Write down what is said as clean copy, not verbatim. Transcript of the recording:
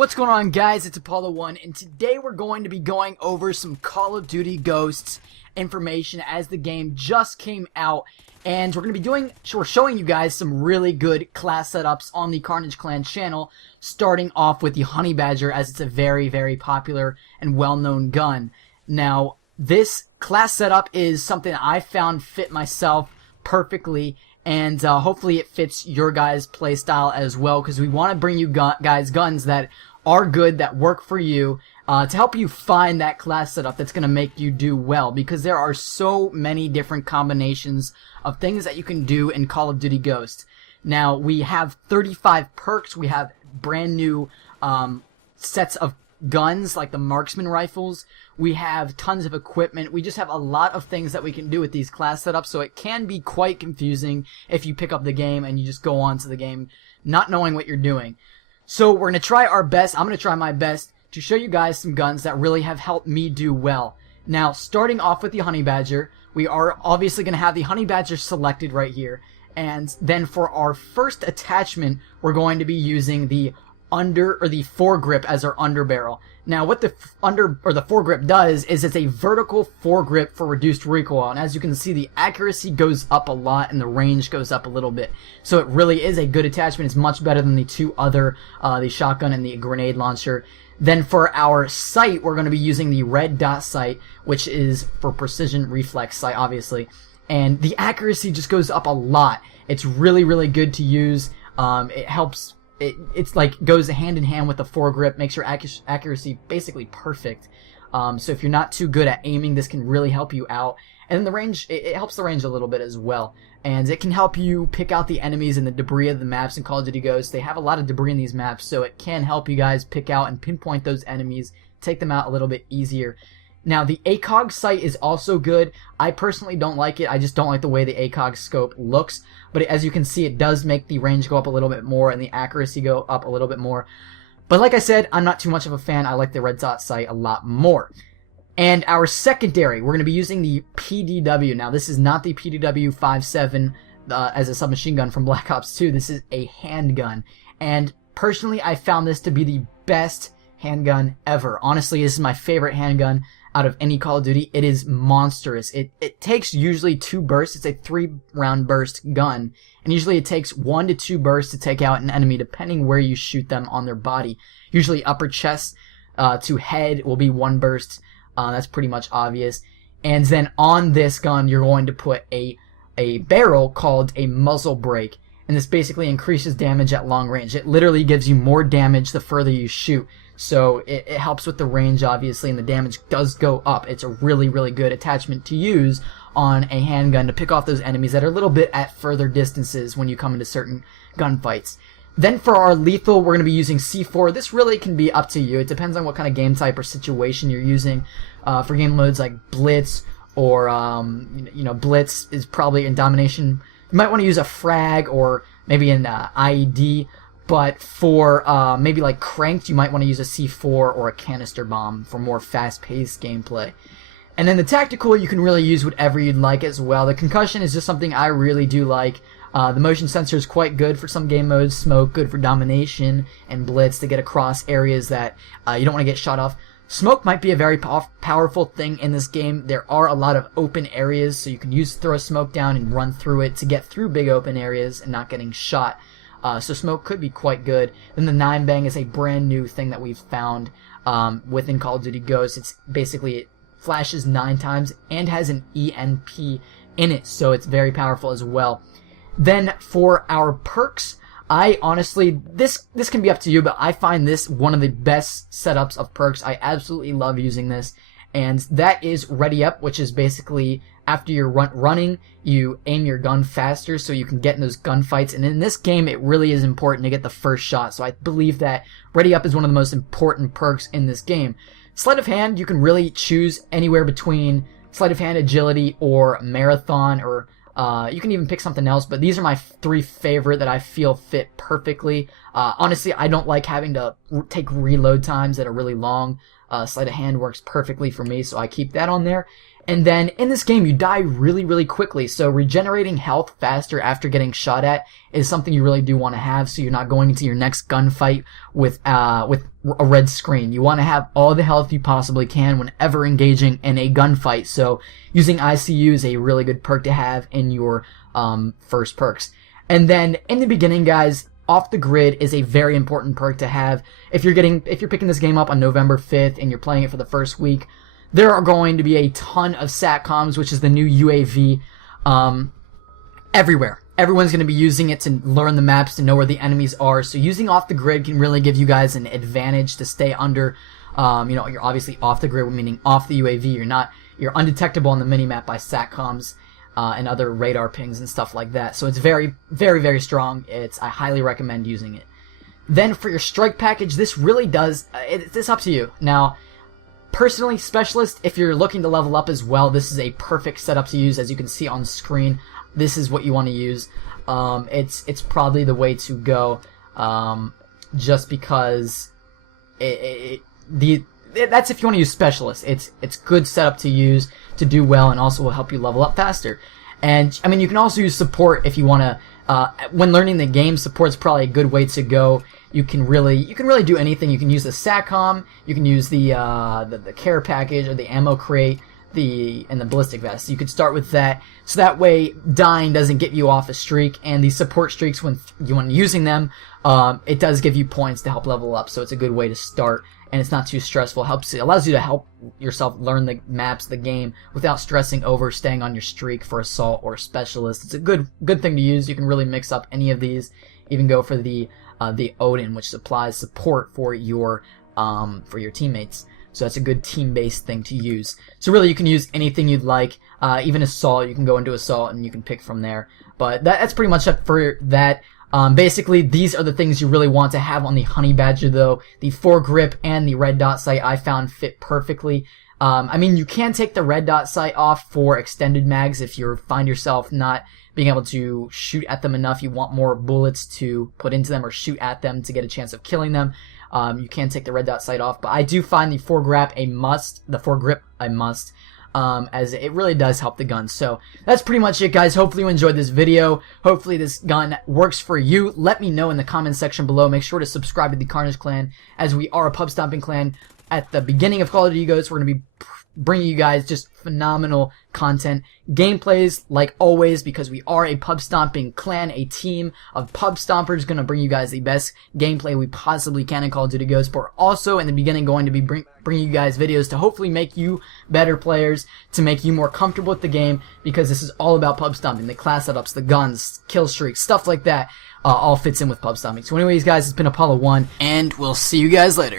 What's going on, guys? It's Apollo1, and today we're going to be going over some Call of Duty Ghosts information as the game just came out, and we're showing you guys some really good class setups on the Carnage Clan channel, starting off with the Honey Badger, as it's a very, very popular and well-known gun. Now, this class setup is something I found fit myself perfectly, and hopefully it fits your guys' playstyle as well, because we want to bring you guys guns that are good, that work for you, to help you find that class setup that's going to make you do well, because there are so many different combinations of things that you can do in Call of Duty Ghosts. Now, we have 35 perks, we have brand new sets of guns like the marksman rifles, we have tons of equipment, we just have a lot of things that we can do with these class setups, so it can be quite confusing if you pick up the game and you just go on to the game not knowing what you're doing. So we're going to try our best, I'm going to try my best to show you guys some guns that really have helped me do well. Now, starting off with the Honey Badger, we are obviously going to have the Honey Badger selected right here, and then for our first attachment, we're going to be using the foregrip as our underbarrel. Now, what the foregrip does is it's a vertical foregrip for reduced recoil, and as you can see, the accuracy goes up a lot and the range goes up a little bit. So it really is a good attachment. It's much better than the two other, the shotgun and the grenade launcher. Then for our sight, we're going to be using the red dot sight, which is for precision reflex sight, obviously. And the accuracy just goes up a lot. It's really, really good to use. It helps. It's like goes hand in hand with the foregrip, makes your accuracy basically perfect. So if you're not too good at aiming, this can really help you out. And then the range, it helps the range a little bit as well. And it can help you pick out the enemies and the debris of the maps in Call of Duty Ghosts. They have a lot of debris in these maps, so it can help you guys pick out and pinpoint those enemies, take them out a little bit easier. Now, the ACOG sight is also good. I personally don't like it. I just don't like the way the ACOG scope looks. But as you can see, it does make the range go up a little bit more and the accuracy go up a little bit more. But like I said, I'm not too much of a fan. I like the red dot sight a lot more. And our secondary, we're going to be using the PDW. Now, this is not the PDW 5.7 as a submachine gun from Black Ops 2. This is a handgun. And personally, I found this to be the best handgun ever. Honestly, this is my favorite handgun out of any Call of Duty. It is monstrous. It takes usually 2 bursts. It's a 3-round burst gun, and usually it takes 1 to 2 bursts to take out an enemy, depending where you shoot them on their body. Usually upper chest to head will be 1 burst. That's pretty much obvious. And then on this gun, you're going to put a barrel called a muzzle brake, and this basically increases damage at long range. It literally gives you more damage the further you shoot. So it helps with the range, obviously, and the damage does go up. It's a really, really good attachment to use on a handgun to pick off those enemies that are a little bit at further distances when you come into certain gunfights. Then for our lethal, we're going to be using C4. This really can be up to you. It depends on what kind of game type or situation you're using. For game modes like Blitz or, Blitz is probably in domination. You might want to use a frag or maybe an IED. But for maybe like Cranked, you might want to use a C4 or a canister bomb for more fast-paced gameplay. And then the tactical, you can really use whatever you'd like as well. The concussion is just something I really do like. The motion sensor is quite good for some game modes. Smoke, good for domination and blitz to get across areas that you don't want to get shot off. Smoke might be a very powerful thing in this game. There are a lot of open areas, so you can throw smoke down and run through it to get through big open areas and not getting shot. So smoke could be quite good. Then the 9-bang is a brand new thing that we've found within Call of Duty Ghosts. It's basically, it flashes 9 times and has an EMP in it, so it's very powerful as well. Then for our perks, I honestly, this can be up to you, but I find this one of the best setups of perks. I absolutely love using this. And that is Ready Up, which is basically after you're running, you aim your gun faster so you can get in those gunfights. And in this game, it really is important to get the first shot. So I believe that Ready Up is one of the most important perks in this game. Sleight of Hand, you can really choose anywhere between Sleight of Hand, Agility, or Marathon, or you can even pick something else. But these are my 3 favorite that I feel fit perfectly. Honestly, I don't like having to take reload times that are really long. Sleight of Hand works perfectly for me, so I keep that on there. And then in this game, you die really, really quickly. So regenerating health faster after getting shot at is something you really do want to have, so you're not going into your next gunfight with a red screen. You want to have all the health you possibly can whenever engaging in a gunfight. So using ICU is a really good perk to have in your first perks. And then in the beginning, guys, off the grid is a very important perk to have. If you're picking this game up on November 5th and you're playing it for the first week, there are going to be a ton of SATCOMs, which is the new UAV, everywhere. Everyone's going to be using it to learn the maps, to know where the enemies are. So using off the grid can really give you guys an advantage to stay under, you're obviously off the grid, meaning off the UAV. You're undetectable on the minimap by SATCOMs and other radar pings and stuff like that. So it's very, very, very strong. I highly recommend using it. Then for your strike package, this really does, it's up to you. Now, personally, Specialist, if you're looking to level up as well, this is a perfect setup to use. As you can see on screen, this is what you want to use. It's probably the way to go, just because that's if you want to use Specialist. It's good setup to use to do well, and also will help you level up faster. And I mean, you can also use support if you want to. When learning the game, support's probably a good way to go. You can really do anything. You can use the SATCOM, you can use the care package or the ammo crate, and the ballistic vest. You could start with that, so that way dying doesn't get you off a streak, and the support streaks, when using them, it does give you points to help level up. So it's a good way to start, and it's not too stressful. It allows you to help yourself learn the maps, the game, without stressing over staying on your streak for assault or specialist. It's a good thing to use. You can really mix up any of these. Even go for the Odin, which supplies support for your teammates. So that's a good team-based thing to use. So really, you can use anything you'd like. Even assault, you can go into assault and you can pick from there. But that's pretty much it for that. Basically, these are the things you really want to have on the Honey Badger, though. The foregrip and the red dot sight I found fit perfectly. I mean, you can take the red dot sight off for extended mags if you find yourself not being able to shoot at them enough. You want more bullets to put into them or shoot at them to get a chance of killing them. You can take the red dot sight off, but I do find the foregrip a must, as it really does help the gun. So that's pretty much it, guys. Hopefully you enjoyed this video. Hopefully this gun works for you. Let me know in the comment section below. Make sure to subscribe to the Carnage Clan, as we are a pub stomping clan. At the beginning of Call of Duty Ghosts, we're going to be bringing you guys just phenomenal content, gameplays like always, because we are a pub stomping clan, a team of pub stompers, going to bring you guys the best gameplay we possibly can in Call of Duty Ghosts. But we're also in the beginning going to be bringing you guys videos to hopefully make you better players, to make you more comfortable with the game, because this is all about pub stomping. The class setups, the guns, kill streaks, stuff like that, all fits in with pub stomping. So anyways, guys, it's been Apollo 1, and we'll see you guys later.